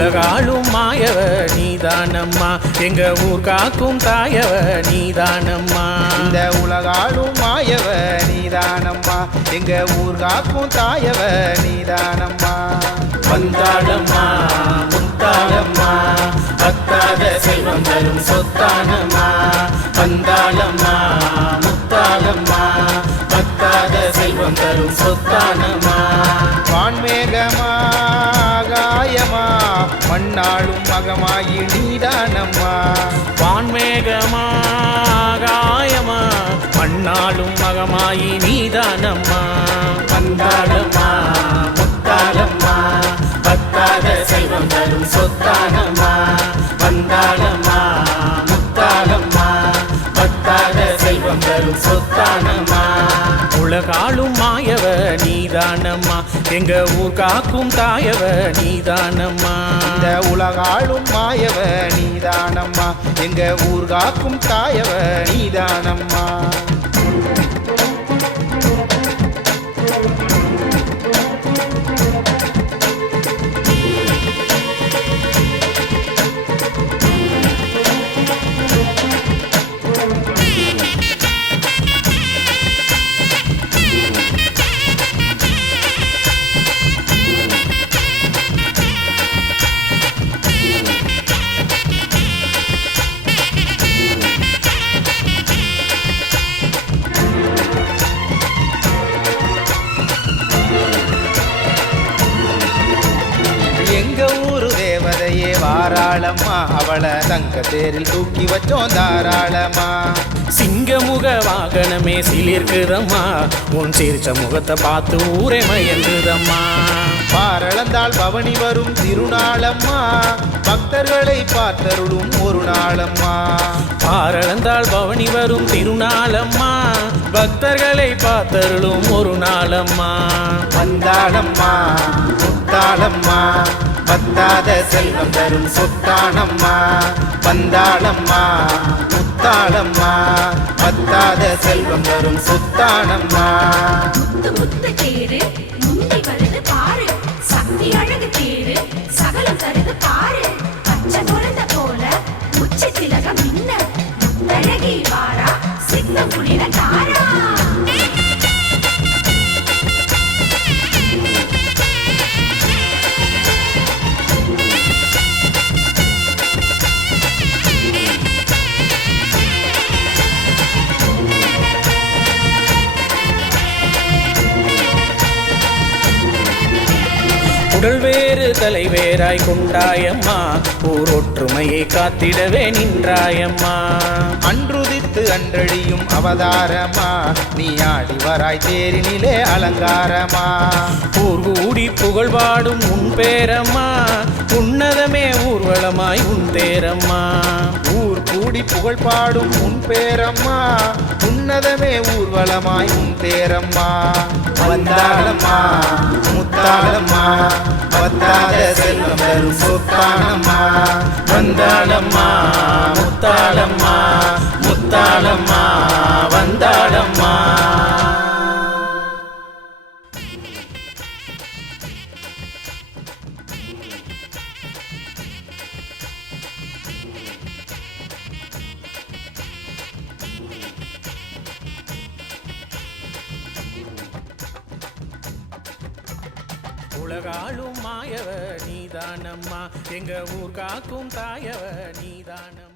உலகாளும் மாயவ நீதானம்மா. எங்க ஊர் காக்கும் தாயவ நீதானம்மா. இந்த உலகாளும் மாயவ நீதானம்மா. எங்க ஊர் காக்கும் தாயவ நீதானம்மா. வந்தாளம்மா முத்தாளம்மா. பத்தாத செல்வம் தரும் சொத்தானம்மா. வந்தாளம்மா முத்தாளம்மா. பத்தாத செல்வம் தரும் சொத்தானம்மா. வான்மேகமா மண்ணாளும் மகமாயி நீதானம்மா. வான்மேகமா காயமா மண்ணாளும் மகமாயி நீதானம்மா. வந்தாளம்மா முத்தாளம்மா பத்தாத செல்வம் தரும் சொத்தானம்மா. வந்தாளம்மா முத்தாளம்மா பத்தாத செல்வம் தரும் சொத்தானம்மா. உலகாளும் மாயவ நீதானம்மா. எங்க ஊர் காக்கும் தாயவ நீதானம்மா. இந்த உலகாளும் மாயவ நீதானம்மா. எங்க ஊர் காக்கும் தாயவ நீதானம்மா. வாராளம்மா அவளை தங்க தேரில் தூக்கி வச்சோம் தாராளமா. சிங்கமுக வாகனமே சிலிர்க்குதம்மா. உன் சிரிச்ச முகத்தை பார்த்து ஊரே மயங்குதம்மா. பாரளந்தாள் பவனி வரும் திருநாளம்மா. பக்தர்களை பார்த்தருளும் ஒரு நாளம்மா. பாரளந்தாள் பவனி வரும் திருநாளம்மா. பக்தர்களை பார்த்தருளும் ஒரு நாளம்மா. வந்தாளம்மா முத்தாளம்மா. பத்தாத செல்வம் தரும் சொத்தானம்மா வந்தாளம்மா முத்தாளம்மா. பத்தாத செல்வம் தரும் சொத்தானம்மா. முத்து முத்து தேரு முந்தி வருது பாரு. சக்தி அழகு தேரு சகலம் தருது பாரு. பச்சை குழந்தை போல உச்சி திலகம் முத்தழகி வாரா சித்த தாரா. உடல் வேறு தலைவேராய் கொண்டாயம்மா ஊர் ஒற்றுமையை காத்திடவே நின்றாயம்மா. அன்றுதித்து அன்றழியும் அவதாரமா. நீ ஆடி வராய் தேரினிலே அலங்காரமா. ஊர் கூடி புகழ் பாடும் உன் பேரம்மா. உன்னதமே ஊர்வலமாய் உன் தேரம்மா. ஊர் கூடி புகழ் பாடும் உன் பேரம்மா. உன்னதமே ஊர்வலமாய் உன் தேரம்மா. வந்தாளம்மா முத்தாளம்மா. செல்வம் சுத்தானம்மா வந்தாளம்மா முத்தாளம்மா முத்தாளம்மா வந்தா உலகாலும் மாயவ நீதானம்மா. எங்க ஊர் காக்கும் தாயவ நீதானம்